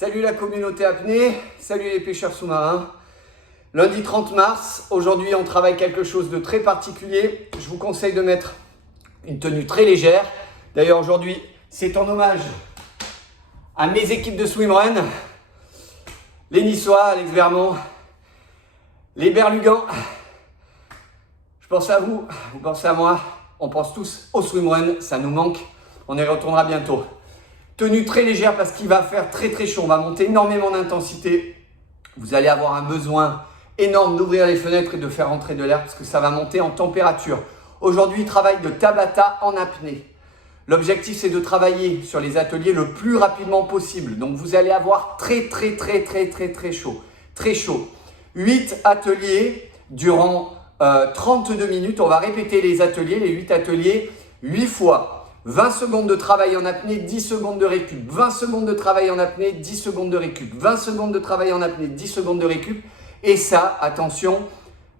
Salut la communauté apnée, salut les pêcheurs sous-marins. Lundi 30 mars, aujourd'hui on travaille quelque chose de très particulier. Je vous conseille de mettre une tenue très légère. D'ailleurs aujourd'hui c'est en hommage à mes équipes de swimrun. Les Niçois, Alex Vermont, les Berlugans. Je pense à vous, vous pensez à moi. On pense tous au swimrun, ça nous manque. On y retournera bientôt. Tenue très légère parce qu'il va faire très chaud. On va monter énormément d'intensité. Vous allez avoir un besoin énorme d'ouvrir les fenêtres et de faire entrer de l'air parce que ça va monter en température. Aujourd'hui, travail de Tabata en apnée. L'objectif, c'est de travailler sur les ateliers le plus rapidement possible. Donc, vous allez avoir très chaud. Très chaud. 8 ateliers durant 32 minutes. On va répéter les ateliers, les 8 ateliers, 8 fois. 20 secondes de travail en apnée, 10 secondes de récup. 20 secondes de travail en apnée, 10 secondes de récup. 20 secondes de travail en apnée, 10 secondes de récup. Et ça, attention,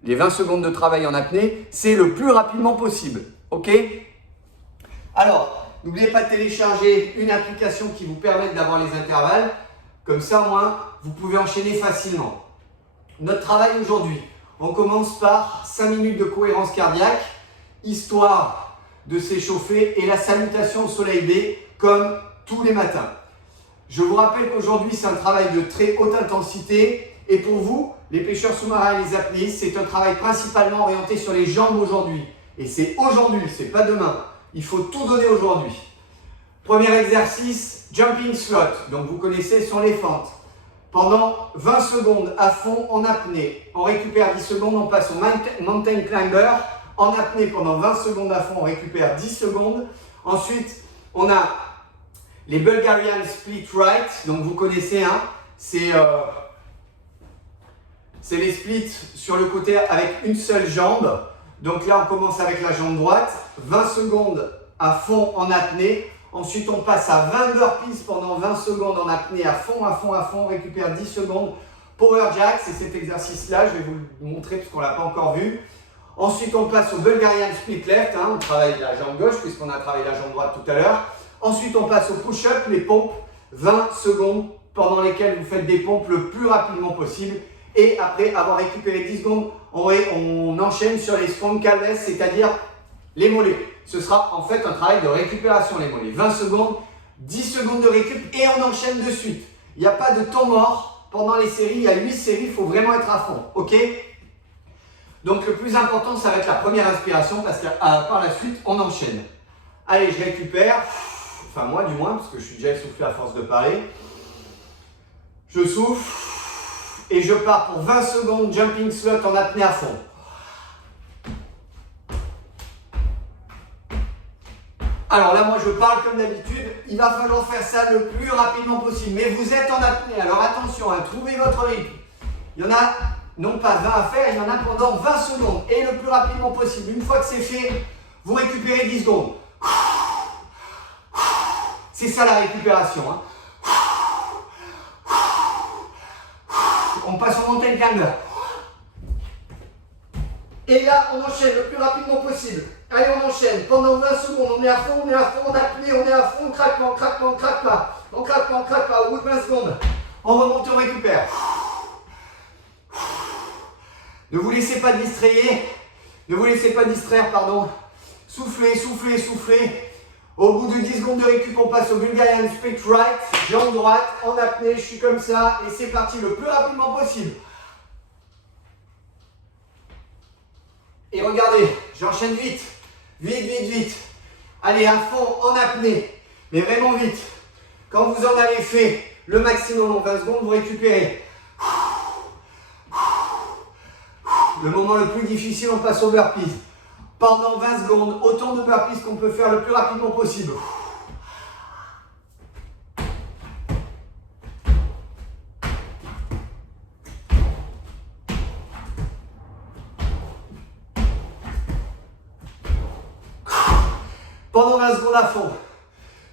les 20 secondes de travail en apnée, c'est le plus rapidement possible. OK? Alors, n'oubliez pas de télécharger une application qui vous permette d'avoir les intervalles. Comme ça, au moins, vous pouvez enchaîner facilement. Notre travail aujourd'hui, on commence par 5 minutes de cohérence cardiaque, histoire de s'échauffer et la salutation au soleil B comme tous les matins. Je vous rappelle qu'aujourd'hui, c'est un travail de très haute intensité et pour vous, les pêcheurs sous-marins et les apnéistes, c'est un travail principalement orienté sur les jambes aujourd'hui. Et c'est aujourd'hui, c'est pas demain. Il faut tout donner aujourd'hui. Premier exercice, jumping slot. Donc vous connaissez, ce sont les fentes. Pendant 20 secondes à fond en apnée. On récupère 10 secondes, on passe au mountain climber. En apnée pendant 20 secondes à fond, on récupère 10 secondes. Ensuite, on a les Bulgarian split right. Donc vous connaissez, hein, c'est les splits sur le côté avec une seule jambe. Donc là, on commence avec la jambe droite. 20 secondes à fond en apnée. Ensuite, on passe à 20 burpees pendant 20 secondes en apnée à fond. On récupère 10 secondes. Power jack, c'est cet exercice-là. Je vais vous le montrer parce qu'on ne l'a pas encore vu. Ensuite, on passe au Bulgarian split left. On travaille la jambe gauche puisqu'on a travaillé la jambe droite tout à l'heure. Ensuite, on passe au push-up, les pompes. 20 secondes pendant lesquelles vous faites des pompes le plus rapidement possible. Et après avoir récupéré 10 secondes, on enchaîne sur les strong calves, c'est-à-dire les mollets. Ce sera en fait un travail de récupération, les mollets. 20 secondes, 10 secondes de récup et on enchaîne de suite. Il n'y a pas de temps mort pendant les séries. Il y a 8 séries, il faut vraiment être à fond. OK ? Donc le plus important, ça va être la première inspiration parce que par la suite, on enchaîne. Allez, je récupère. Enfin moi du moins, parce que je suis déjà essoufflé à force de parler. Je souffle et je pars pour 20 secondes jumping slot en apnée à fond. Alors là, moi je parle comme d'habitude. Il va falloir faire ça le plus rapidement possible. Mais vous êtes en apnée, alors attention, trouvez votre rythme. Il y en a non pas 20 à faire, il y en a pendant 20 secondes et le plus rapidement possible. Une fois que c'est fait, vous récupérez 10 secondes. C'est ça la récupération. On passe au mountain climber. Et là, on enchaîne le plus rapidement possible. Allez, on enchaîne. Pendant 20 secondes, on est à fond, en apnée, on est à fond, on craque pas. On craque pas. Au bout de 20 secondes, on remonte et on récupère. Ne vous laissez pas distraire, pardon. Soufflez. Au bout de 10 secondes de récup, on passe au Bulgarian split right, jambe droite, en apnée, je suis comme ça, et c'est parti le plus rapidement possible. Et regardez, j'enchaîne vite. Allez, à fond, en apnée, mais vraiment vite. Quand vous en avez fait le maximum en 20 secondes, vous récupérez. Le moment le plus difficile, on passe aux burpees. Pendant 20 secondes, autant de burpees qu'on peut faire le plus rapidement possible. Pendant 20 secondes à fond.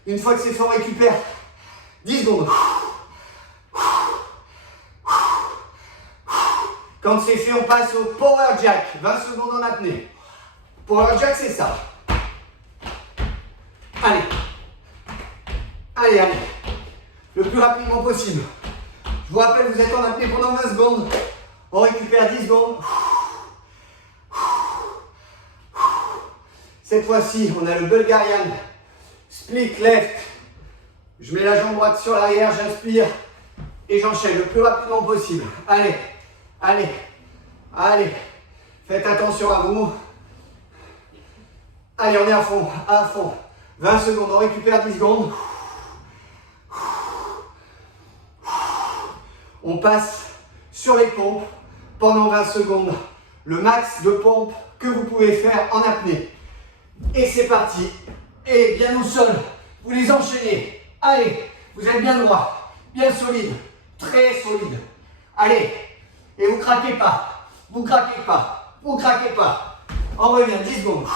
Une fois que c'est fait, on récupère 10 secondes. Quand c'est fait, on passe au power jack. 20 secondes en apnée. Power jack, c'est ça. Allez. Le plus plus rapidement possible. Je vous rappelle, vous êtes en apnée pendant 20 secondes. On récupère 10 secondes. Cette fois-ci, on a le Bulgarian split left. Je mets la jambe droite sur l'arrière, j'inspire et j'enchaîne le plus rapidement possible. Allez, allez, allez. Faites attention à vous. Allez, on est à fond, à fond. 20 secondes, on récupère 10 secondes. On passe sur les pompes pendant 20 secondes. Le max de pompes que vous pouvez faire en apnée. Et c'est parti. Et bien au sol, vous les enchaînez. Allez, vous êtes bien droit, bien solide, très solide. Allez, et vous craquez pas, vous craquez pas, vous craquez pas. On revient 10 secondes.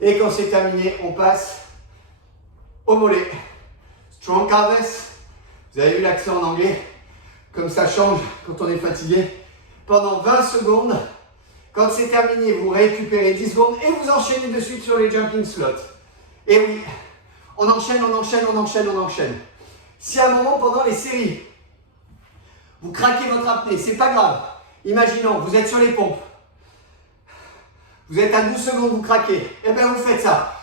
Et quand c'est terminé, on passe au mollet. Strong calves. Vous avez vu l'accent en anglais, comme ça change quand on est fatigué. Pendant 20 secondes. Quand c'est terminé, vous récupérez 10 secondes et vous enchaînez de suite sur les jumping slots. Et oui, on enchaîne, on enchaîne, on enchaîne, on enchaîne. Si à un moment pendant les séries, vous craquez votre apnée, c'est pas grave. Imaginons, vous êtes sur les pompes. Vous êtes à 12 secondes, vous craquez. Et bien vous faites ça.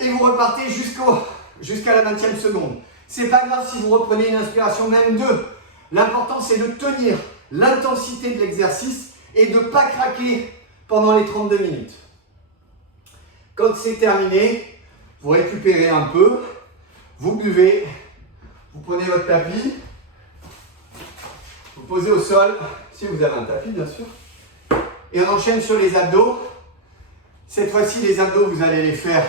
Et vous repartez jusqu'à la 20e seconde. C'est pas grave si vous reprenez une inspiration, même 2. L'important c'est de tenir l'intensité de l'exercice et de ne pas craquer pendant les 32 minutes. Quand c'est terminé, vous récupérez un peu, vous buvez, vous prenez votre tapis, vous posez au sol, si vous avez un tapis bien sûr, et on enchaîne sur les abdos. Cette fois-ci, les abdos, vous allez les faire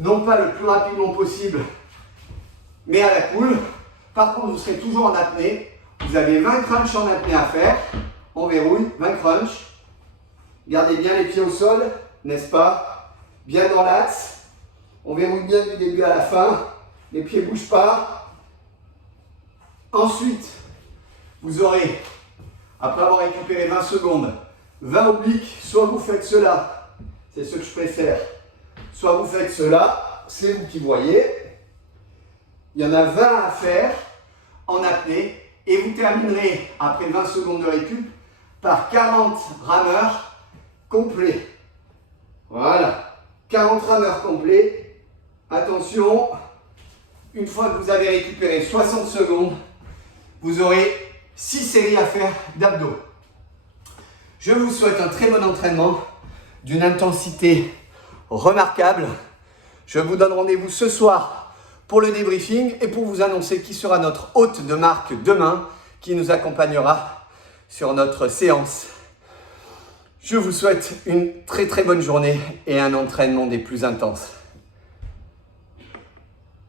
non pas le plus rapidement possible, mais à la cool. Par contre, vous serez toujours en apnée. Vous avez 20 crunchs en apnée à faire. On verrouille, 20 crunchs. Gardez bien les pieds au sol, n'est-ce pas? Bien dans l'axe. On verrouille bien du début à la fin. Les pieds ne bougent pas. Ensuite, vous aurez, après avoir récupéré 20 secondes, 20 obliques. Soit vous faites cela, c'est ce que je préfère. Soit vous faites cela, c'est vous qui voyez. Il y en a 20 à faire en apnée. Et vous terminerez, après 20 secondes de récup, par 40 rameurs complets. Voilà, 40 rameurs complets. Attention, une fois que vous avez récupéré 60 secondes, vous aurez 6 séries à faire d'abdos. Je vous souhaite un très bon entraînement, d'une intensité remarquable. Je vous donne rendez-vous ce soir pour le débriefing et pour vous annoncer qui sera notre hôte de marque demain qui nous accompagnera sur notre séance. Je vous souhaite une très très bonne journée et un entraînement des plus intenses.